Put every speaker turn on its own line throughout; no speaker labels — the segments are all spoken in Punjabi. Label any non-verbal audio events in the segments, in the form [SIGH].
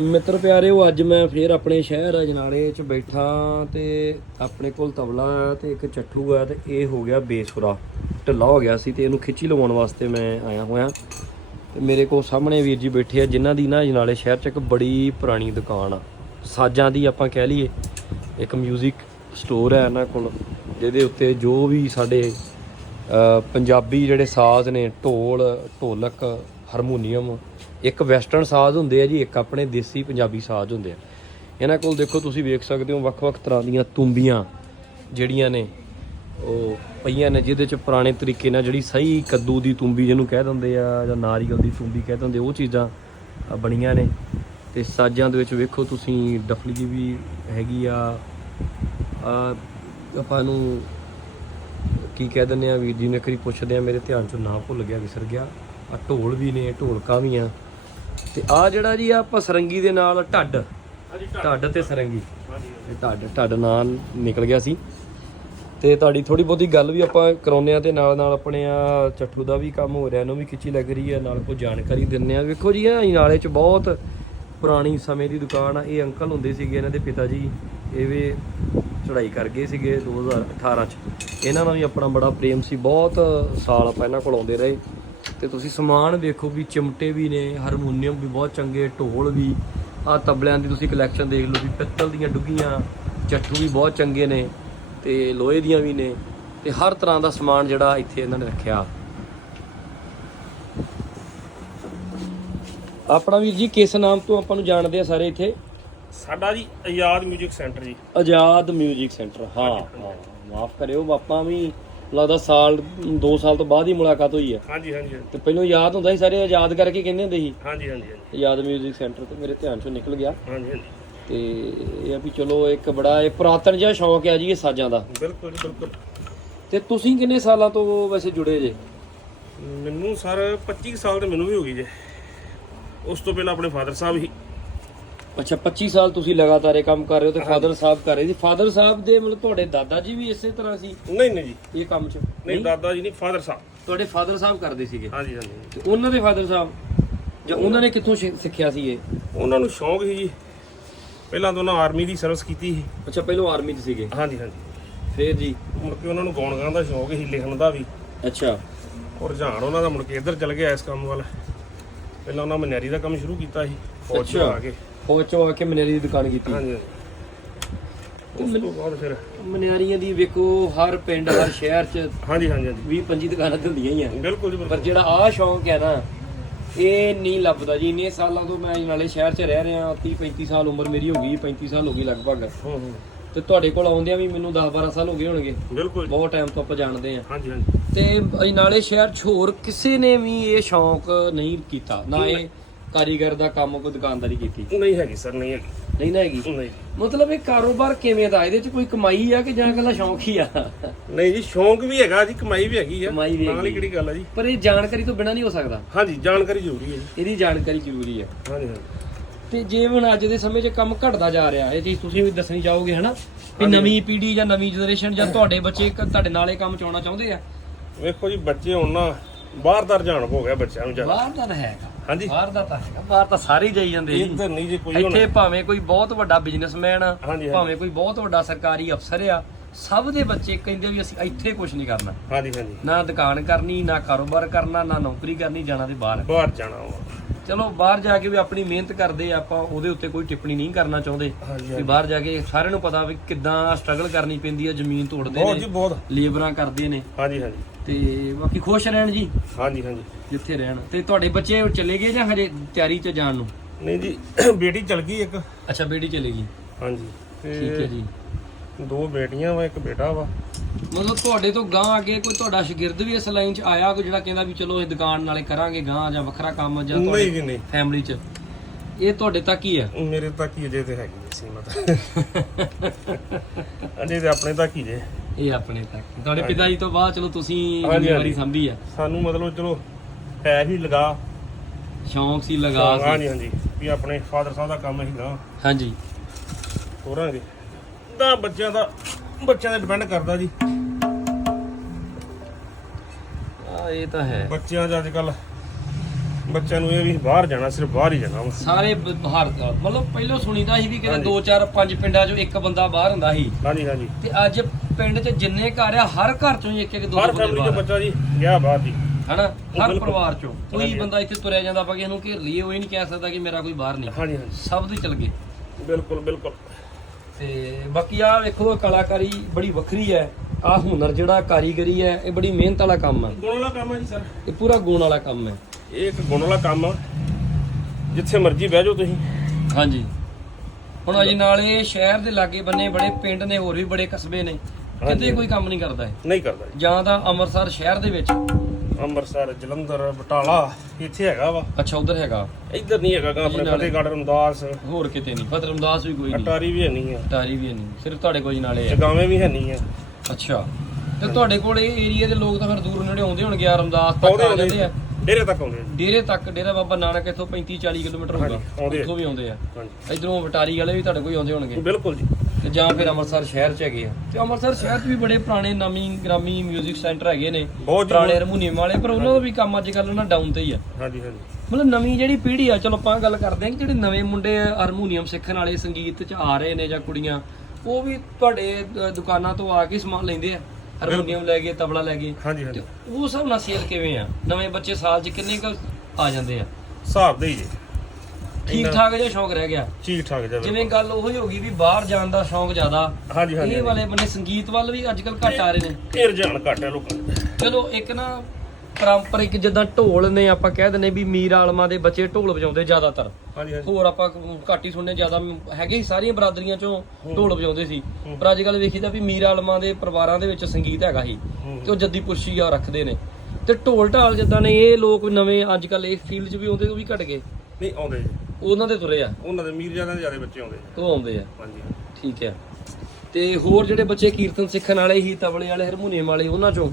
ਮਿੱਤਰ ਪਿਆਰਿਓ, ਅੱਜ ਮੈਂ ਫੇਰ ਆਪਣੇ ਸ਼ਹਿਰ ਅਜਨਾਲੇ ਚ ਬੈਠਾ ਤੇ ਆਪਣੇ ਕੋਲ ਤਬਲਾ ਆ ਤੇ ਇੱਕ ਚੱਠੂ ਆ ਤੇ ਇਹ ਹੋ ਗਿਆ ਬੇਸੁਰਾ। ਢਿੱਲਾ ਹੋ ਗਿਆ ਸੀ ਤੇ ਇਹਨੂੰ ਖਿੱਚੀ ਲਵਾਉਣ ਵਾਸਤੇ ਮੈਂ ਆਇਆ ਹੋਇਆ। ਤੇ ਮੇਰੇ ਕੋਲ ਸਾਹਮਣੇ ਵੀਰ ਜੀ ਬੈਠੇ ਆ, ਜਿਨ੍ਹਾਂ ਦੀ ਨਾ ਅਜਨਾਲੇ ਸ਼ਹਿਰ ਚ ਇੱਕ ਬੜੀ ਪੁਰਾਣੀ ਦੁਕਾਨ ਆ। ਸਾਜ਼ਾਂ ਦੀ ਆਪਾਂ ਕਹਿ ਲਈਏ, ਇੱਕ 뮤직 ਸਟੋਰ ਹੈ ਇਹਨਾਂ ਕੋਲ, ਜਿਹਦੇ ਉੱਤੇ ਜੋ ਵੀ ਸਾਡੇ ਪੰਜਾਬੀ ਜਿਹੜੇ ਸਾਜ਼ ਨੇ, ਢੋਲ, ਢੋਲਕ ਹਾਰਮੋਨੀਅਮ ਇੱਕ ਵੈਸਟਰਨ ਸਾਜ਼ ਹੁੰਦੇ ਆ ਜੀ, ਇੱਕ ਆਪਣੇ ਦੇਸੀ ਪੰਜਾਬੀ ਸਾਜ਼ ਹੁੰਦੇ ਆ। ਇਹਨਾਂ ਕੋਲ ਦੇਖੋ ਤੁਸੀਂ ਵੇਖ ਸਕਦੇ ਹੋ ਵੱਖ-ਵੱਖ ਤਰ੍ਹਾਂ ਦੀਆਂ ਤੁੰਬੀਆਂ ਜਿਹੜੀਆਂ ਨੇ, ਉਹ ਪਈਆਂ ਨੇ, ਜਿਹਦੇ ਚ ਪੁਰਾਣੇ ਤਰੀਕੇ ਨਾਲ ਜਿਹੜੀ ਸਹੀ ਕੱਦੂ ਦੀ ਤੁੰਬੀ ਜਿਹਨੂੰ ਕਹਿ ਦਿੰਦੇ ਆ ਜਾਂ ਨਾਰੀਅਲ ਦੀ ਤੁੰਬੀ ਕਹਿ ਦਿੰਦੇ ਉਹ ਚੀਜ਼ਾਂ ਬਣੀਆਂ ਨੇ। ਤੇ ਸਾਜ਼ਾਂ ਦੇ ਵਿੱਚ ਵੇਖੋ ਤੁਸੀਂ, ਡਫਲੀ ਵੀ ਹੈਗੀ ਆ ਆਪਾਂ ਨੂੰ ਕੀ ਕਹਿ ਦਿੰਦੇ ਆ ਵੀਰ ਜੀ ਨੇ ਕਰੀ ਪੁੱਛਦੇ ਆ, ਮੇਰੇ ਧਿਆਨ ਚੋਂ ਨਾ ਭੁੱਲ ਗਿਆ, ਵਿਸਰ ਗਿਆ। ਆ ਢੋਲ ਵੀ ਨੇ, ਢੋਲਕਾਂ ਵੀ ਆ। ਤੇ ਆ ਜਿਹੜਾ ਜੀ ਆ ਆਪਾਂ ਸਰੰਗੀ ਦੇ ਨਾਲ ਢੱਡ। ਢੱਡ। ਤੇ ਸਰੰਗੀ। ਇਹ ਢੱਡ ਢੱਡ ਨਾਂ ਨਿਕਲ ਗਿਆ ਸੀ। ਤੇ ਤੁਹਾਡੀ ਥੋੜੀ ਬਹੁਤੀ ਗੱਲ ਵੀ ਆਪਾਂ ਕਰਾਉਂਦੇ ਆ ਤੇ ਨਾਲ ਨਾਲ ਆਪਣੇ ਆ ਚੱਠੂ ਦਾ ਵੀ ਕੰਮ ਹੋ ਰਿਹਾ ਇਹਨੂੰ ਵੀ ਖਿੱਚੀ ਲੱਗ ਰਹੀ ਹੈ ਨਾਲ ਕੋਈ ਜਾਣਕਾਰੀ ਦਿੰਦੇ ਆ ਵੇਖੋ ਜੀ ਇਹ ਨਾਲੇ ਚ ਬਹੁਤ ਪੁਰਾਣੀ ਸਮੇਂ ਦੀ ਦੁਕਾਨ ਆ ਇਹ ਅੰਕਲ ਹੁੰਦੇ ਸੀਗੇ ਇਹਨਾਂ ਦੇ ਪਿਤਾ ਜੀ ਇਹ ਵੀ ਚੜਾਈ ਕਰ ਗਏ ਸੀਗੇ 2018 ਚ। ਇਹਨਾਂ ਨਾਲ ਵੀ ਆਪਣਾ ਬੜਾ ਪ੍ਰੇਮ ਸੀ ਬਹੁਤ ਸਾਲ ਆਪਾਂ ਇਹਨਾਂ ਕੋਲ ਆਉਂਦੇ ਰਹੇ। ਤੇ ਤੁਸੀਂ ਸਮਾਨ ਵੇਖੋ ਵੀ ਚਿਮਟੇ ਵੀ ਨੇ ਹਾਰਮੋਨੀਅਮ ਵੀ ਬਹੁਤ ਚੰਗੇ ਢੋਲ ਵੀ ਆ ਤਬਲਿਆਂ ਦੀ ਤੁਸੀਂ ਕਲੈਕਸ਼ਨ ਦੇਖ ਲਓ ਵੀ ਪਿੱਤਲ ਦੀਆਂ ਡੁੱਗੀਆਂ ਚੱਠੂ ਵੀ ਬਹੁਤ ਚੰਗੇ ਨੇ ਤੇ ਲੋਹੇ ਦੀਆਂ ਵੀ ਨੇ ਤੇ ਹਰ ਤਰ੍ਹਾਂ ਦਾ ਸਮਾਨ ਜਿਹੜਾ ਇੱਥੇ ਇਹਨਾਂ ਨੇ ਰੱਖਿਆ ਆਪਣਾ ਵੀਰ ਜੀ ਕਿਸ ਨਾਮ ਤੋਂ ਆਪਾਂ ਨੂੰ ਜਾਣਦੇ ਆ ਸਾਰੇ ਇੱਥੇ
ਸਾਡਾ ਜੀ ਆਜ਼ਾਦ 뮤직 ਸੈਂਟਰ ਜੀ
ਆਜ਼ਾਦ 뮤직 ਸੈਂਟਰ ਹਾਂ ਹਾਂ ਮਾਫ ਕਰਿਓ ਆਪਾਂ ਵੀ ਲੱਗਦਾ ਸਾਲ 2 ਸਾਲ ਤੋਂ ਬਾਅਦ ਹੀ ਮੁਲਾਕਾਤ ਹੋਈ ਹੈ।
ਹਾਂਜੀ ਹਾਂਜੀ ਹਾਂਜੀ,
ਤੇ ਪਹਿਲਾਂ ਯਾਦ ਹੁੰਦਾ ਸੀ ਸਾਰੇ ਆਜ਼ਾਦ ਕਰਕੇ ਕਹਿੰਦੇ ਹੁੰਦੇ ਸੀ।
ਹਾਂਜੀ ਹਾਂਜੀ ਹਾਂਜੀ।
ਆਜ਼ਾਦ 뮤직 ਸੈਂਟਰ ਤੇ ਮੇਰੇ ਧਿਆਨ ਚੋਂ ਨਿਕਲ ਗਿਆ।
ਹਾਂਜੀ ਹਾਂਜੀ।
ਤੇ ਇਹ ਆ ਵੀ ਚਲੋ ਇੱਕ ਬੜਾ ਇਹ ਪੁਰਾਤਨ ਜਿਹਾ ਸ਼ੌਕ ਹੈ ਜੀ ਇਹ ਸਾਜ਼ਾਂ ਦਾ।
ਬਿਲਕੁਲ ਜੀ, ਬਿਲਕੁਲ।
ਤੇ ਤੁਸੀਂ ਕਿੰਨੇ ਸਾਲਾਂ ਤੋਂ ਵੈਸੇ ਜੁੜੇ ਜੇ?
ਮੈਨੂੰ ਸਰ 25 ਕੁ ਸਾਲ ਤੇ ਮੈਨੂੰ ਵੀ ਹੋ ਗਈ ਜੇ। ਉਸ ਤੋਂ ਪਹਿਲਾਂ ਆਪਣੇ ਫਾਦਰ ਸਾਹਿਬ ਹੀ।
ਅੱਛਾ 25 ਸਾਲ ਤੁਸੀਂ ਲਗਾਤਾਰ ਇਹ ਕੰਮ ਕਰ ਰਹੇ ਹੋ ਤੇ ਫਾਦਰ ਸਾਹਿਬ ਕਰ ਰਹੇ ਸੀ ਫਾਦਰ ਸਾਹਿਬ ਦੇ ਮਤਲਬ ਤੁਹਾਡੇ ਦਾਦਾ ਜੀ ਵੀ ਇਸੇ ਤਰ੍ਹਾਂ ਸੀ?
ਨਹੀਂ ਨਹੀਂ ਜੀ।
ਇਹ ਕੰਮ 'ਚ?
ਨਹੀਂ ਦਾਦਾ ਜੀ ਨਹੀਂ ਫਾਦਰ ਸਾਹਿਬ।
ਤੁਹਾਡੇ ਫਾਦਰ ਸਾਹਿਬ ਕਰਦੇ ਸੀਗੇ?
ਹਾਂਜੀ ਹਾਂਜੀ।
ਤੇ ਉਹਨਾਂ ਦੇ ਫਾਦਰ ਸਾਹਿਬ? ਜਾਂ ਉਹਨਾਂ ਨੇ ਕਿੱਥੋਂ ਸਿ- ਸਿੱਖਿਆ ਸੀ ਇਹ?
ਉਹਨਾਂ ਨੂੰ ਸ਼ੌਂਕ ਸੀ ਜੀ। ਪਹਿਲਾਂ ਤਾਂ ਉਹਨਾਂ ਆਰਮੀ ਦੀ ਸਰਵਿਸ ਕੀਤੀ ਸੀ।
ਅੱਛਾ ਪਹਿਲਾਂ ਆਰਮੀ 'ਚ ਸੀਗੇ?
ਹਾਂਜੀ ਹਾਂਜੀ।
ਫੇਰ ਜੀ?
ਮੁੜ ਕੇ ਉਹਨਾਂ ਨੂੰ ਗਾਉਣ ਗਾਉਣ ਦਾ ਸ਼ੌਂਕ ਸੀ ਲਿਖਣ ਦਾ ਵੀ।
ਅੱਛਾ।
ਔਰ ਰੁਝਾਨ ਉਹਨਾਂ ਦਾ ਮੁੜ ਕੇ ਇੱਧਰ ਚਲ ਗਿਆ ਇਸ ਕੰਮ ਵੱਲ। ਪਹਿਲਾਂ ਉਹਨਾਂ ਮਨਿਆਰੀ ਦਾ ਕੰਮ ਸ਼ੁਰੂ ਕੀਤਾ ਸੀ ਫੌਜ ਚ
ਅੱਛਾ।
ਆ ਕੇ।
ਫੌਜ ਚੋਂ ਆ ਕੇ ਮਨਿਆਰੀ ਦੀ ਦੁਕਾਨ ਕੀਤੀ।
ਹਾਂਜੀ ਹਾਂਜੀ। ਉਸ ਤੋਂ ਬਾਅਦ ਫਿਰ
ਮਨਿਆਰੀਆਂ ਦੀ ਵੇਖੋ ਹਰ ਪਿੰਡ ਹਰ ਸ਼ਹਿਰ 'ਚ
ਹਾਂਜੀ ਹਾਂਜੀ ਹਾਂਜੀ।
20 25 ਦੁਕਾਨਾਂ ਤੇ ਹੁੰਦੀਆਂ ਹੀ ਆ।
ਬਿਲਕੁਲ ਜੀ
ਪਰ
ਬਿਲਕੁਲ
ਜਿਹੜਾ ਆਹ ਸ਼ੌਂਕ ਹੈ ਨਾ ਇਹ ਨਹੀਂ ਲੱਭਦਾ ਜੀ। ਇੰਨੇ ਸਾਲਾਂ ਤੋਂ ਮੈਂ ਨਾਲੇ ਸ਼ਹਿਰ 'ਚ ਰਹਿ ਰਿਹਾ 30 35 ਸਾਲ ਉਮਰ ਮੇਰੀ ਹੋ ਗਈ 35 ਸਾਲ ਹੋ ਗਈ ਲਗਭਗ।
ਹੂੰ ਹੂੰ।
ਤੇ ਤੁਹਾਡੇ ਕੋਲ ਆਉਂਦਿਆਂ ਵੀ ਮੈਨੂੰ 10 12 ਸਾਲ ਹੋ ਗਏ ਹੋਣਗੇ।
ਬਿਲਕੁਲ ਜੀ।
ਬਹੁਤ ਟਾਈਮ ਤੋਂ ਆਪਾਂ ਜਾਣਦੇ ਆ।
ਹਾਂਜੀ ਹਾਂਜੀ।
ਤੇ ਅਜਨਾਲੇ ਸ਼ਹਿਰ 'ਚ ਹੋਰ ਕਿਸੇ ਨੇ ਵੀ ਇਹ ਸ਼ੌਂਕ ਨਹੀਂ ਕੀਤਾ। ਨਾ ਇਹ ਕਾਰੀਗਰ ਦਾ ਕੰਮ ਕੋਈ ਦੁਕਾਨਦਾਰੀ ਕੀਤੀ?
ਨਹੀਂ ਹੈਗੀ ਸਰ ਨਹੀਂ ਹੈਗੀ।
ਨਹੀਂ ਨਾ ਹੈਗੀ?
ਨਹੀਂ।
ਮਤਲਬ ਇਹ ਕਾਰੋਬਾਰ ਕਿਵੇਂ ਦਾ? ਇਹਦੇ 'ਚ ਕੋਈ ਕਮਾਈ ਆ ਕਿ ਜਾਂ ਇਕੱਲਾ ਸ਼ੌਂਕ ਹੀ ਆ?
ਨਹੀਂ ਜੀ ਸ਼ੌਂਕ ਵੀ ਹੈਗਾ ਜੀ ਕਮਾਈ ਵੀ ਹੈਗੀ ਆ।
ਕਮਾਈ ਵੀ
ਨਾਲ ਹੀ
ਹੈਗੀ।
ਕਿਹੜੀ ਗੱਲ ਆ ਜੀ?
ਪਰ ਇਹ ਜਾਣਕਾਰੀ ਤੋਂ ਬਿਨਾਂ ਨਹੀਂ ਹੋ ਸਕਦਾ?
ਹਾਂਜੀ ਜਾਣਕਾਰੀ ਜ਼ਰੂਰੀ ਹੈ ਜੀ।
ਇਹਦੀ ਜਾਣਕਾਰੀ ਜ਼ਰੂਰੀ ਹੈ
ਹਾਂਜੀ ਹਾਂਜੀ।
ਤੇ ਜੇ ਹੁਣ ਅੱਜ ਦੇ ਸਮੇਂ 'ਚ ਕੰਮ ਘਟਦਾ ਜਾ ਰਿਹਾ ਇਹ ਚੀਜ਼ ਤੁਸੀਂ ਵੀ ਦੱਸਣੀ ਚਾਹੋਗੇ ਹਨਾ? ਵੀ ਨਵੀਂ ਪੀੜ੍ਹੀ ਜਾਂ ਨਵੀਂ ਜਨਰੇਸ਼ਨ ਜਾਂ ਤੁਹਾਡੇ ਬੱਚੇ ਤੁਹਾਡੇ ਨਾਲ ਇਹ ਕੰਮ ਚ ਆਉਣਾ ਚਾਹੁੰਦੇ ਆ?
ਵੇਖੋ ਜੀ ਬੱਚੇ ਹੁਣ ਨਾ ਬਾਹਰ ਦਾ ਰੁਝਾਨ ਹੋ ਗਿਆ ਬੱਚਿਆਂ ਨੂੰ ਜ਼ਿਆਦਾ।
ਬਾਹਰ ਦਾ ਤਾਂ ਹੈਗਾ
ਹਾਂਜੀ।
ਬਾਹਰ ਦਾ ਤਾਂ ਹੈਗਾ ਬਾਹਰ ਤਾਂ ਸਾਰੇ ਹੀ ਜਾਈ ਜਾਂਦੇ ਜੀ।
ਇੱਧਰ ਨਹੀਂ ਜੀ ਕੋਈ
ਇੱਥੇ ਭਾਵੇਂ ਕੋਈ ਬਹੁਤ ਵੱਡਾ ਬਿਜ਼ਨਸਮੈਨ ਆ। ਭਾਵੇਂ ਕੋਈ ਬਹੁਤ ਵੱਡਾ ਸਰਕਾਰੀ ਅਫਸਰ ਆ ਸਭ ਦੇ ਬੱਚੇ ਕਹਿੰਦੇ ਵੀ ਅਸੀਂ ਇੱਥੇ ਕੁਝ ਨਹੀਂ ਕਰਨਾ।
ਹਾਂਜੀ ਹਾਂਜੀ।
ਨਾ ਦੁਕਾਨ ਕਰਨੀ ਨਾ ਕਾਰੋਬਾਰ ਕਰਨਾ ਨਾ ਨੌਕਰੀ ਕਰਨੀ ਜਾਣਾ ਤੇ ਬਾਹਰ।
ਬਾਹਰ ਜਾਣਾ ਵਾ।
ਚਲੋ ਬਾਹਰ ਜਾ ਕੇ ਵੀ ਆਪਣੀ ਮਿਹਨਤ ਕਰਦੇ ਆ, ਆਪਾਂ ਉਹਦੇ ਉੱਤੇ ਕੋਈ ਟਿੱਪਣੀ ਨਹੀਂ ਕਰਨਾ ਚਾਹੁੰਦੇ।
ਹਾਂਜੀ
ਵੀ ਬਾਹਰ ਜਾ ਕੇ ਸਾਰਿਆਂ ਨੂੰ ਪਤਾ ਵੀ ਕਿੱਦਾਂ ਸਟਰਗਲ ਕਰਨੀ ਪੈਂਦੀ ਆ ਜ਼ਮੀਨ ਤੋੜਦੇ
ਬਹੁਤ ਜੀ
ਨੇ
ਬਹੁਤ।
ਲੇਬਰਾਂ ਕਰਦੇ ਨੇ।
ਹਾਂਜੀ ਹਾਂਜੀ।
ਤੇ ਬਾਕੀ ਖੁਸ਼ ਰਹਿਣ ਜੀ
ਹਾਂਜੀ ਹਾਂਜੀ।
ਜਿੱਥੇ ਰਹਿਣ। ਤੇ ਤੁਹਾਡੇ ਬੱਚੇ ਚਲੇ ਗਏ ਜਾਂ ਹਜੇ ਤਿਆਰੀ 'ਚ ਜਾਣ ਨੂੰ?
ਨਹੀਂ ਜੀ [CLEARS THROAT] ਬੇਟੀ ਚਲ ਗਈ ਇੱਕ।
ਅੱਛਾ ਬੇਟੀ ਚਲੇ ਗਈ।
ਹਾਂਜੀ।
ਠੀਕ ਹੈ
ਤੇ
ਜੀ।
ਦੋ ਬੇਟੀਆਂ ਵਾ ਇੱਕ ਬੇਟਾ ਵਾ।
ਮਤਲਬ ਤੁਹਾਡੇ ਤੋਂ ਗਾਂ ਅੱਗੇ ਕੋਈ ਤੁਹਾਡਾ ਸ਼ਾਗਿਰਦ ਵੀ ਇਸ ਲਾਈਨ 'ਚ ਆਇਆ ਕੋਈ ਜਿਹੜਾ ਕਹਿੰਦਾ ਵੀ ਚਲੋ ਇਹ ਦੁਕਾਨ ਨਾਲੇ ਕਰਾਂਗੇ ਗਾਂ ਜਾਂ ਵੱਖਰਾ ਕੰਮ ਜਾਂ
ਨਹੀਂ
ਤੁਹਾਡੇ
ਜੀ ਨਹੀਂ।
ਫੈਮਿਲੀ 'ਚ। ਇਹ ਤੁਹਾਡੇ ਤੱਕ ਹੀ ਹੈ?
ਮੇਰੇ ਤੱਕ ਹੀ ਅਜੇ ਤੇ ਹੈਗੀ ਨਹੀਂ ਸੀਮਤ ਅਜੇ ਤੇ ਆਪਣੇ ਤੱਕ ਹੀ ਜੇ।
ਇਹ ਆਪਣੇ ਤੱਕ। ਤੁਹਾਡੇ ਪਿਤਾ ਜੀ ਤੋਂ ਬਾਅਦ ਚਲੋ ਤੁਸੀਂ ਜ਼ਿੰਮੇਵਾਰੀ। ਸੰਭੀ ਆ।
ਸਾਨੂੰ ਮਤਲਬ ਚਲੋ ਹੈ ਹੀ ਲਗਾ।
ਸ਼ੌਂਕ ਸੀ ਲਗਾ
ਹਾਂਜੀ ਹਾਂਜੀ। ਵੀ ਆਪਣੇ ਫਾਦਰ ਸਾਹਿਬ ਦਾ ਕੰਮ ਹੀ ਨਾ
ਹਾਂਜੀ।
ਹੋਰਾਂਗੇ ਤਾਂ ਬੱਚਿਆਂ ਦਾ ਬੱਚਿਆਂ ਤੇ ਡਿਪੈਂਡ ਕਰਦਾ ਜੀ।
ਆ ਇਹ ਤਾਂ ਹੈ।
ਬੱਚਿਆਂ 'ਚ ਅੱਜ ਕੱਲ ਬੱਚਿਆਂ ਨੂੰ ਇਹ ਵੀ ਬਾਹਰ ਜਾਣਾ ਸਿਰਫ ਬਾਹਰ ਹੀ ਜਾਣਾ ਵਾ।
ਸਾਰੇ ਬ- ਬਾਹਰ ਦਾ। ਮਤਲਬ ਪਹਿਲਾਂ ਸੁਣੀਦਾ ਸੀ ਵੀ ਕਿਤੇ 2 4 5 ਪਿੰਡਾਂ ਚੋਂ ਇੱਕ ਬੰਦਾ ਬਾਹਰ ਹੁੰਦਾ ਸੀ।
ਹਾਂਜੀ ਹਾਂਜੀ।
ਤੇ ਅੱਜ ਪਿੰਡ 'ਚ ਜਿੰਨੇ ਘਰ ਆ ਹਰ ਘਰ ਚੋਂ ਹੀ ਇੱਕ ਇੱਕ ਦੋ
ਹਰ
ਦੋ
ਫੈਮਿਲੀ ਦਾ। ਬੱਚਾ ਜੀ ਗਿਆ ਬਾਹਰ ਜੀ।
ਹਨਾ? ਹਰ
ਬਿਲਕੁਲ।
ਪਰਿਵਾਰ ਚੋਂ। ਕੋਈ
ਹਾਂਜੀ।
ਬੰਦਾ ਇੱਥੇ ਤੁਰਿਆ ਜਾਂਦਾ ਆਪਾਂ ਕਿਸੇ ਨੂੰ ਘੇਰ ਲਈਏ ਉਹ ਹੀ ਨਹੀਂ ਕਹਿ ਸਕਦਾ ਕਿ ਮੇਰਾ ਕੋਈ ਬਾਹਰ ਨਹੀਂ।
ਹਾਂਜੀ ਹਾਂਜੀ।
ਸਭ ਦੇ ਚਲ ਗਏ
ਬਿਲਕੁਲ ਬਿਲਕੁਲ।
ਤੇ ਬਾਕੀ ਆ ਵੇਖੋ ਇਹ ਕਲਾਕਾਰੀ ਬੜੀ ਵੱਖਰੀ ਹੈ। ਆ ਹੁਨਰ ਜਿਹੜਾ ਕਾਰੀਗਰੀ ਹੈ ਇਹ ਬੜੀ ਮਿਹਨਤ ਵਾਲਾ ਕੰਮ ਹੈ।
ਗੁਣ ਵਾਲਾ ਕੰਮ ਹੈ ਜੀ ਸਰ।
ਇਹ ਪੂਰਾ ਗੁਣ ਵਾਲਾ ਕੰਮ ਹੈ।
ਇਹ ਇੱਕ ਗੁਣ ਵਾਲਾ ਕੰਮ ਆ। ਜਿੱਥੇ ਮਰਜ਼ੀ ਬਹਿ ਜਾਓ ਤੁਸੀਂ।
ਹਾਂਜੀ। ਹੁਣ ਅਜੀ ਨਾਲੇ ਸ਼ਹਿਰ ਦੇ ਲਾਗੇ ਬੰਨੇ ਬੜੇ ਪਿੰਡ ਨੇ ਹੋਰ ਵੀ ਬੜੇ ਕਸਬੇ ਨੇ। ਕਿਤੇ ਕੋਈ ਕੰਮ ਨਹੀਂ ਕਰਦਾ ਹੈ
ਨਹੀਂ ਕਰਦਾ ਜੀ।
ਜਾਂ ਤਾਂ ਅੰਮ੍ਰਿਤਸਰ ਸ਼ਹਿਰ ਦੇ ਵਿੱਚ।
ਅੰਮ੍ਰਿਤਸਰ ਜਲੰਧਰ ਬਟਾਲਾ ਇੱਥੇ ਹੈਗਾ ਵਾ।
ਅੱਛਾ ਉਧਰ ਹੈਗਾ।
ਇੱਧਰ ਨਹੀਂ ਹੈਗਾ ਗਾ ਆਪਣੇ
ਨਾਲੇ-
ਫਤਿਹਗੜ੍ਹ ਰਮਦਾਸ।
ਹੋਰ ਕਿਤੇ ਨਹੀਂ। ਫਤਿਹ ਰਮਦਾਸ ਵੀ ਕੋਈ ਨਹੀਂ।
ਅਟਾਰੀ ਵੀ ਹੈ ਨਹੀਂ ਆ।
ਟਾਰੀ ਵੀ ਨਹੀਂ। ਸਿਰਫ ਤੁਹਾਡੇ ਕੋਲ ਹੀ ਨਾਲੇ ਹੈ।
ਜਗਾਵੇਂ ਵੀ ਹੈ ਨਹੀਂ ਆ।
ਅੱਛਾ। ਤੇ ਤੁਹਾਡੇ ਕੋਲ ਇਹ ਏਰੀਆ ਦੇ ਲੋਕ ਤਾਂ ਫਿਰ ਦੂਰ ਨੇੜੇ ਆਉਂਦੇ ਹੋਣਗੇ ਆ ਰਮਦਾਸ ਤੱਕ
ਆਉਂਦੇ
ਆ
ਆਉਂਦੇ
ਜਾਂਦੇ ਆ।
ਡੇਰੇ ਤੱਕ ਆਉਂਦੇ ਆ। ਜੀ।
ਡੇਰੇ ਤੱਕ ਡੇਰਾ ਬਾਬਾ ਨਾਨਕ ਇੱਥੋਂ 35 40 ਕਿਲੋਮੀਟਰ ਹੋਊਗਾ।
ਹਾਂਜੀ, ਆਉਂਦੇ ਆ।
ਉੱਥੋਂ ਵੀ ਆਉਂਦੇ ਆ।
ਹਾਂਜੀ।
ਇਧਰੋਂ ਵਟਾਰੀ ਵਾਲੇ ਵੀ ਤੁਹਾਡੇ ਕੋਲ ਹੀ ਆਉਂਦੇ ਹੋਣਗੇ।
ਬਿਲਕੁਲ ਜੀ।
ਤੇ ਜਾਂ ਫਿਰ ਅੰਮ੍ਰਿਤਸਰ ਸ਼ਹਿਰ ਚ ਹੈਗੇ ਆ। ਤੇ ਅੰਮ੍ਰਿਤਸਰ ਸ਼ਹਿਰ ਚ ਵੀ ਬੜੇ ਪੁਰਾਣੇ ਨਾਮੀ ਗ੍ਰਾਮੀ 뮤직 ਸੈਂਟਰ ਹੈਗੇ ਨੇ।
ਬਹੁਤ ਜੀ
ਪੁਰਾਣੇ ਹਰਮੋਨੀਅਮ ਵਾਲੇ ਪਰ ਉਹਨਾਂ ਦਾ ਵੀ ਕੰਮ ਅੱਜ ਕੱਲ੍ਹ ਨਾ ਡਾਊਨ ਤੇ ਹੀ ਆ।
ਹਾਂਜੀ ਹਾਂਜੀ।
ਮਤਲਬ ਨਵੀਂ ਜਿਹੜੀ ਪੀੜ੍ਹੀ ਆ ਚਲੋ ਆਪਾਂ ਗੱਲ ਕਰਦੇ ਆ ਕਿ ਜਿਹੜੇ ਨਵੇਂ ਮੁੰਡੇ ਹਾਰਮੋਨੀਅਮ ਸਿੱਖਣ ਵਾਲੇ ਸੰਗੀਤ ਚ ਆ ਰਹੇ ਨੇ ਜਾਂ ਕੁੜੀਆਂ ਉਹ ਵੀ ਤੁਹਾਡੇ ਦੁਕਾਨਾਂ ਤੋਂ ਆ ਕੇ ਸਮਾਨ ਲੈਂਦੇ ਆ। ਹਾਰਮੋਨੀਅਮ ਲੈ ਕੇ ਤਬਲਾ ਲੈ ਕੇ
ਹਾਂਜੀ ਹਾਂਜੀ।
ਉਹ ਹਿਸਾਬ ਨਾਲ ਸੇਲ ਕਿਵੇਂ ਆ? ਨਵੇਂ ਬੱਚੇ ਸਾਲ ਚ ਕਿੰਨੇ ਕੁ ਆ ਜਾਂਦੇ ਆ?
ਹਿਸਾਬ ਦੇ ਹੀ ਜੀ।
ਠੀਕ ਠਾਕ ਜਿਹਾ ਸ਼ੌਂਕ ਰਹਿ ਗਿਆ।
ਠੀਕ ਠਾਕ ਜਾਵੇ
ਜਿਵੇਂ ਗੱਲ ਉਹੀ ਹੋ ਗਈ ਵੀ ਬਾਹਰ ਜਾਣ ਦਾ ਸ਼ੌਂਕ ਜ਼ਿਆਦਾ।
ਹਾਂਜੀ ਹਾਂਜੀ
ਇਹ ਵਾਲੇ ਬੰਨੇ ਸੰਗੀਤ ਵੱਲ ਵੀ ਅੱਜ ਕੱਲ ਘੱਟ ਆ ਰਹੇ ਨੇ।
ਇਹ ਰੁਝਾਨ ਘੱਟ ਹੈ ਲੋਕਾਂ ਦਾ
ਚਲੋ ਇੱਕ ਨਾ ਪਰੰਪਰਿਕ ਜਿੱਦਾਂ ਢੋਲ ਨੇ ਆਪਾਂ ਕਹਿ ਦਿੰਨੇ ਵੀ ਮੀਰ ਆਲਮਾਂ ਦੇ ਬੱਚੇ ਢੋਲ ਵਜਾਉਂਦੇ ਜ਼ਿਆਦਾਤਰ।
ਹਾਂਜੀ ਹਾਂਜੀ।
ਹੋਰ ਆਪਾਂ ਘੱਟ ਹੀ ਸੁਣਨੇ ਜ਼ਿਆਦਾ ਹੈਗੇ ਹੀ ਸਾਰੀਆਂ ਬਰਾਦਰੀਆਂ ਚੋਂ ਢੋਲ ਵਜਾਉਂਦੇ ਸੀ। ਪਰ ਅੱਜ ਕੱਲ ਵੇਖੀਦਾ ਵੀ ਮੀਰ ਆਲਮਾਂ ਦੇ ਪਰਿਵਾਰਾਂ ਦੇ ਵਿੱਚ ਸੰਗੀਤ ਹੈਗਾ ਹੀ। ਤੇ ਉਹ ਜੱਦੀ ਪੁਰਸ਼ੀ ਆ ਰੱਖਦੇ ਨੇ। ਤੇ ਢੋਲ ਢਾਲ ਜਿੱਦਾਂ ਨੇ ਇਹ ਲੋਕ ਨਵੇਂ ਅੱਜ ਕੱਲ ਇਸ ਫੀਲਡ 'ਚ ਵੀ ਆਉਂਦੇ ਉਹ ਵੀ ਘਟ ਗਏ।
ਨਹੀਂ ਆਉਂਦੇ
ਉਹਨਾਂ ਦੇ ਤੁਰੇ ਆ?
ਉਹਨਾਂ ਦੇ ਮੀਰ ਜ਼ਿਆਦਾ ਜ਼ਿਆਦਾ ਬੱਚੇ ਆਉਂਦੇ ਜੀ।
ਉਹ ਆਉਂਦੇ ਆ?
ਹਾਂਜੀ।
ਠੀਕ ਹੈ ਤੇ ਹੋਰ ਜਿਹੜੇ ਬੱਚੇ ਕੀਰਤਨ ਸਿੱਖਣ ਵਾਲੇ ਹੀ ਤਬਲੇ ਵਾਲੇ ਹਾਰਮੋਨੀਅਮ ਵਾਲੇ ਉਹਨਾਂ ਚੋਂ?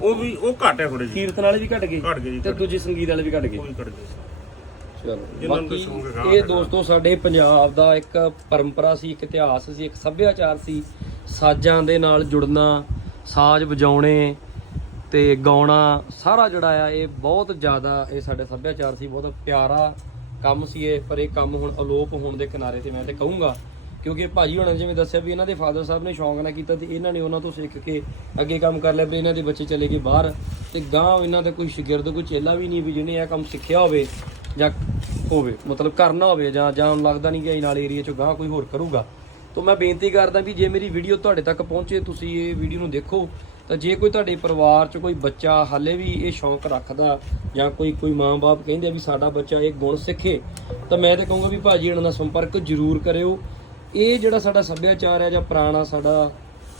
ਉਹ ਵੀ ਉਹ ਘੱਟ ਹੈ ਥੋੜੇ ਜੀ
ਕੀਰਤਨ ਵਾਲੇ ਵੀ ਘਟ ਗਏ?
ਘੱਟ ਗਏ ਜੀ
ਤੇ ਦੂਜੇ ਸੰਗੀਤ ਵਾਲੇ ਵੀ ਘਟ ਗਏ?
ਕੋਈ ਘੱਟ ਗਏ।
ਚਲੋ
ਜਿਨ੍ਹਾਂ ਨੂੰ
ਬਾਕੀ
ਸ਼ੌਂਕ ਹੈਗਾ,
ਇਹ
ਹੈਗਾ।
ਦੋਸਤੋ ਸਾਡੇ ਪੰਜਾਬ ਦਾ ਇੱਕ ਪਰੰਪਰਾ ਸੀ ਇੱਕ ਇਤਿਹਾਸ ਸੀ ਇੱਕ ਸੱਭਿਆਚਾਰ ਸੀ। ਸਾਜ਼ਾਂ ਦੇ ਨਾਲ ਜੁੜਨਾ ਸਾਜ਼ ਵਜਾਉਣੇ ਤੇ ਗਾਉਣਾ ਸਾਰਾ ਜਿਹੜਾ ਆ ਇਹ ਬਹੁਤ ਜ਼ਿਆਦਾ ਇਹ ਸਾਡੇ ਸੱਭਿਆਚਾਰ ਸੀ ਬਹੁਤ ਪਿਆਰਾ ਕੰਮ ਸੀ ਇਹ, ਪਰ ਇਹ ਕੰਮ ਹੁਣ ਅਲੋਪ ਹੋਣ ਦੇ ਕਿਨਾਰੇ ਤੇ ਮੈਂ ਤੇ ਕਹੂੰਗਾ, ਕਿਉਂਕਿ ਭਾਜੀ ਹੁਣਾਂ ਨੇ ਜਿਵੇਂ ਦੱਸਿਆ ਵੀ ਇਹਨਾਂ ਦੇ ਫਾਦਰ ਸਾਹਿਬ ਨੇ ਸ਼ੌਂਕ ਨਾਲ ਕੀਤਾ ਤੇ ਇਹਨਾਂ ਨੇ ਉਹਨਾਂ ਤੋਂ ਸਿੱਖ ਕੇ ਅੱਗੇ ਕੰਮ ਕਰ ਲਿਆ ਵੀ ਇਹਨਾਂ ਦੇ ਬੱਚੇ ਚਲੇ ਗਏ ਬਾਹਰ। ਤੇ ਗਾਂ ਇਹਨਾਂ ਦਾ ਕੋਈ ਸ਼ਾਗਿਰਦ, ਕੋਈ ਚੇਲਾ ਵੀ ਨਹੀਂ ਵੀ ਜਿਹਨੇ ਇਹ ਕੰਮ ਸਿੱਖਿਆ ਹੋਵੇ ਜਾਂ ਹੋਵੇ, ਮਤਲਬ ਕਰਨਾ ਹੋਵੇ ਜਾਂ ਜਾਂ ਲੱਗਦਾ ਨਹੀਂ ਕਿ ਇਹ ਨਾਲ ਏਰੀਆ ਚੋਂ ਗਾਂ ਕੋਈ ਹੋਰ ਕਰੂਗਾ। ਤਾਂ ਮੈਂ ਬੇਨਤੀ ਕਰਦਾ ਵੀ ਜੇ ਮੇਰੀ ਵੀਡੀਓ ਤੁਹਾਡੇ ਤੱਕ ਪਹੁੰਚੇ, ਤੁਸੀਂ ਇਹ ਵੀਡੀਓ ਨੂੰ ਦੇਖੋ। ਤਾਂ ਜੇ ਕੋਈ ਤੁਹਾਡੇ ਪਰਿਵਾਰ 'ਚ ਕੋਈ ਬੱਚਾ ਹਾਲੇ ਵੀ ਇਹ ਸ਼ੌਂਕ ਰੱਖਦਾ ਜਾਂ ਕੋਈ ਕੋਈ ਮਾਂ-ਬਾਪ ਕਹਿੰਦੇ ਆ ਵੀ ਸਾਡਾ ਬੱਚਾ ਇਹ ਗੁਣ ਸਿੱਖੇ ਤਾਂ ਮੈਂ ਤਾਂ ਕਹੂੰਗਾ ਵੀ ਭਾਜੀ ਇਹਨਾਂ ਨਾਲ ਸੰਪਰਕ ਜ਼ਰੂਰ ਕਰਿਓ। ਇਹ ਜਿਹੜਾ ਸਾਡਾ ਸੱਭਿਆਚਾਰ ਹੈ ਜਾਂ ਪੁਰਾਣਾ ਸਾਡਾ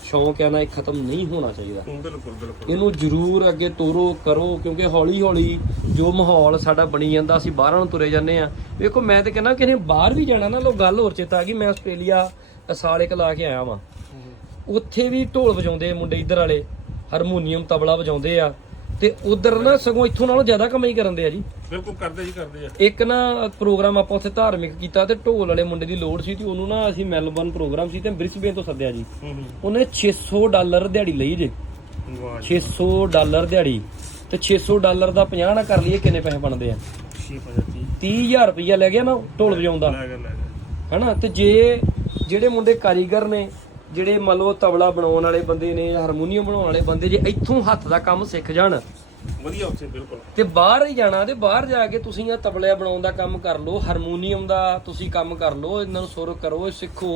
ਸ਼ੌਂਕ ਹੈ ਨਾ ਇਹ ਖਤਮ ਨਹੀਂ ਹੋਣਾ ਚਾਹੀਦਾ।
ਬਿਲਕੁਲ ਬਿਲਕੁਲ।
ਇਹਨੂੰ ਜ਼ਰੂਰ ਅੱਗੇ ਤੋਰੋ ਕਰੋ ਕਿਉਂਕਿ ਹੌਲੀ ਹੌਲੀ ਜੋ ਮਾਹੌਲ ਸਾਡਾ ਬਣੀ ਜਾਂਦਾ ਅਸੀਂ ਬਾਹਰਾਂ ਨੂੰ ਤੁਰੇ ਜਾਂਦੇ ਆ ਵੇਖੋ ਮੈਂ ਤੇ ਕਹਿੰਦਾ ਕਿਸੇ ਬਾਹਰ ਵੀ ਜਾਣਾ ਨਾ ਲੋ ਗੱਲ ਹੋਰ ਚੇਤਾ ਆ ਗਈ ਮੈਂ ਆਸਟ੍ਰੇਲੀਆ ਸਾਲ ਇੱਕ ਲਾ ਕੇ ਆਇਆ ਵਾਂ। ਉੱਥੇ ਵੀ ਢੋਲ ਵਜਾਉਂਦੇ ਮੁੰਡੇ ਇੱਧਰ ਵਾਲੇ। ਹਾਰਮੋਨੀਅਮ ਤਬਲਾ ਵਜਾਉਂਦੇ ਆ ਤੇ ਉਧਰ ਨਾ ਸਗੋਂ ਇੱਥੋਂ ਨਾਲੋਂ ਜ਼ਿਆਦਾ ਕਮਾਈ ਕਰਨ ਦੇ ਆ ਜੀ।
ਬਿਲਕੁਲ ਕਰਦੇ ਜੀ ਕਰਦੇ ਆ।
ਇੱਕ ਨਾ ਪ੍ਰੋਗਰਾਮ ਆਪਾਂ ਉੱਥੇ ਧਾਰਮਿਕ ਕੀਤਾ ਤੇ ਢੋਲ ਵਾਲੇ ਮੁੰਡੇ ਦੀ ਲੋੜ ਸੀ ਤੇ ਉਹਨੂੰ ਨਾ ਅਸੀਂ ਮੈਲਬਰਨ ਪ੍ਰੋਗਰਾਮ ਸੀ ਤੇ ਬ੍ਰਿਸਬੇਨ ਤੋਂ ਸੱਦਿਆ ਜੀ। ਉਹਨੇ 600 ਡਾਲਰ ਦਿਹਾੜੀ ਲਈ ਜੇ।
ਹੂੰ ਵਾਹ ਜੀ।
600 ਡਾਲਰ ਦਿਹਾੜੀ ਤੇ 600 ਡਾਲਰ ਦਾ 50 ਨਾ ਕਰ ਲਈਏ ਕਿੰਨੇ ਪੈਸੇ ਬਣਦੇ ਆ?
650
30000 ਰੁਪਈਆ ਲੈ ਗਿਆ ਨਾ ਢੋਲ ਵਜਾਉਂਦਾ ਹਨਾ? ਤੇ ਜੇ ਜਿਹੜੇ ਮੁੰਡੇ ਕਾਰੀਗਰ ਨੇ ਜਿਹੜੇ ਮੰਨ ਲਓ ਤਬਲਾ ਬਣਾਉਣ ਵਾਲੇ ਬੰਦੇ ਨੇ ਹਾਰਮੋਨੀਅਮ ਬਣਾਉਣ ਵਾਲੇ ਬੰਦੇ ਜੇ ਇੱਥੋਂ ਹੱਥ ਦਾ ਕੰਮ ਸਿੱਖ ਜਾਣ।
ਵਧੀਆ ਉੱਥੇ ਬਿਲਕੁਲ।
ਤੇ ਬਾਹਰ ਹੀ ਜਾਣਾ ਤੇ ਬਾਹਰ ਜਾ ਕੇ ਤੁਸੀਂ ਆ ਤਬਲੇ ਬਣਾਉਣ ਦਾ ਕੰਮ ਕਰ ਲਓ ਹਾਰਮੋਨੀਅਮ ਦਾ ਤੁਸੀਂ ਕੰਮ ਕਰ ਲਓ ਇਹਨਾਂ ਨੂੰ ਸੁਰ ਕਰੋ ਸਿੱਖੋ।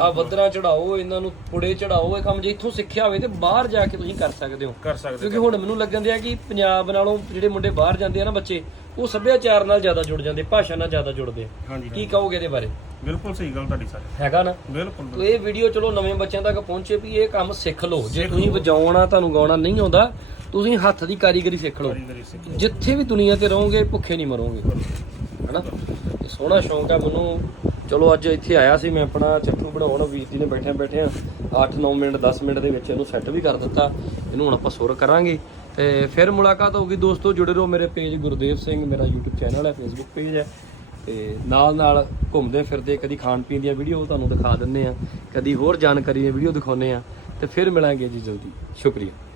ਆ ਬੱਦਰਾ ਚੜਾਓ ਇਹਨਾਂ ਨੂੰ ਪੁੜੇ ਚੜਾਓ ਇਹ ਕੰਮ ਜੇ ਇੱਥੋਂ ਸਿੱਖਿਆ ਹੋਵੇ ਤੇ ਬਾਹਰ ਜਾ ਕੇ ਤੁਸੀਂ ਕਰ ਸਕਦੇ ਹੋ।
ਕਰ ਸਕਦੇ
ਕਿਉਂਕਿ ਹੁਣ ਮੈਨੂੰ ਲੱਗਣ ਦਿਆ ਕਿ ਪੰਜਾਬ ਨਾਲੋਂ ਜਿਹੜੇ ਮੁੰਡੇ ਬਾਹਰ ਜਾਂਦੇ ਆ ਨਾ ਬੱਚੇ ਉਹ ਸੱਭਿਆਚਾਰ ਨਾਲ ਜ਼ਿਆਦਾ ਜੁੜ ਜਾਂਦੇ ਭਾਸ਼ਾ ਨਾਲ ਜ਼ਿਆਦਾ ਜੁੜਦੇ
ਹਾਂਜੀ
ਕੀ ਕਹੋਗੇ ਇਹਦੇ ਬਾਰੇ?
ਬਿਲਕੁਲ ਸਹੀ ਗੱਲ ਤੁਹਾਡੀ ਸਰ।
ਹੈਗਾ ਨਾ?
ਬਿਲਕੁਲ
ਤੋ ਇਹ ਵੀਡੀਓ ਚਲੋ ਨਵੇਂ ਬੱਚਿਆਂ ਤੱਕ ਪਹੁੰਚੇ ਵੀ ਇਹ ਕੰਮ ਸਿੱਖ ਲਓ। ਜੇ ਤੁਸੀਂ ਵਜਾਉਣਾ ਤੁਹਾਨੂੰ ਗਾਉਣਾ ਨਹੀਂ ਆਉਂਦਾ ਤੁਸੀਂ ਹੱਥ ਦੀ ਕਾਰੀਗਰੀ ਸਿੱਖ ਲਓ।
ਕਾਰੀਗਰੀ ਸਿੱਖ
ਜਿੱਥੇ ਵੀ ਦੁਨੀਆ ਤੇ ਰਹੋਗੇ ਭੁੱਖੇ ਨਹੀਂ ਮਰੋਗੇ। ਹਨਾ? ਇਹ ਸੋਹਣਾ ਸ਼ੌਂਕ ਆ ਮੈਨੂੰ। ਚਲੋ ਅੱਜ ਇੱਥੇ ਆਇਆ ਸੀ ਮੈਂ ਆਪਣਾ ਚੱਠੂ ਬਣਾਉਣ ਵੀਰ ਜੀ ਨੇ ਬੈਠਿਆਂ ਬੈਠਿਆਂ 8-9 ਮਿੰਟ 10 ਮਿੰਟ ਦੇ ਵਿੱਚ ਇਹਨੂੰ ਸੈੱਟ ਵੀ ਕਰ ਦਿੱਤਾ। ਇਹਨੂੰ ਹੁਣ ਆਪਾਂ ਸੁਰ ਕਰਾਂਗੇ। ਤੇ ਫਿਰ ਮੁਲਾਕਾਤ ਹੋਊਗੀ। ਦੋਸਤੋ ਜੁੜੇ ਰਹੋ ਮੇਰੇ ਪੇਜ ਗੁਰਦੇਵ ਸਿੰਘ ਮੇਰਾ YouTube ਚੈਨਲ ਹੈ Facebook ਪੇਜ ਹੈ। ਤੇ ਨਾਲ ਨਾਲ ਘੁੰਮਦੇ ਫਿਰਦੇ ਕਦੀ ਖਾਣ ਪੀਣ ਦੀਆਂ ਵੀਡੀਓ ਤੁਹਾਨੂੰ ਦਿਖਾ ਦਿੰਨੇ ਆ ਕਦੀ ਹੋਰ ਜਾਣਕਾਰੀ ਦੀਆਂ ਵੀਡੀਓ ਦਿਖਾਉਨੇ ਆ ਤੇ ਫਿਰ ਮਿਲਾਂਗੇ ਜੀ ਜਲਦੀ। ਸ਼ੁਕਰੀਆ।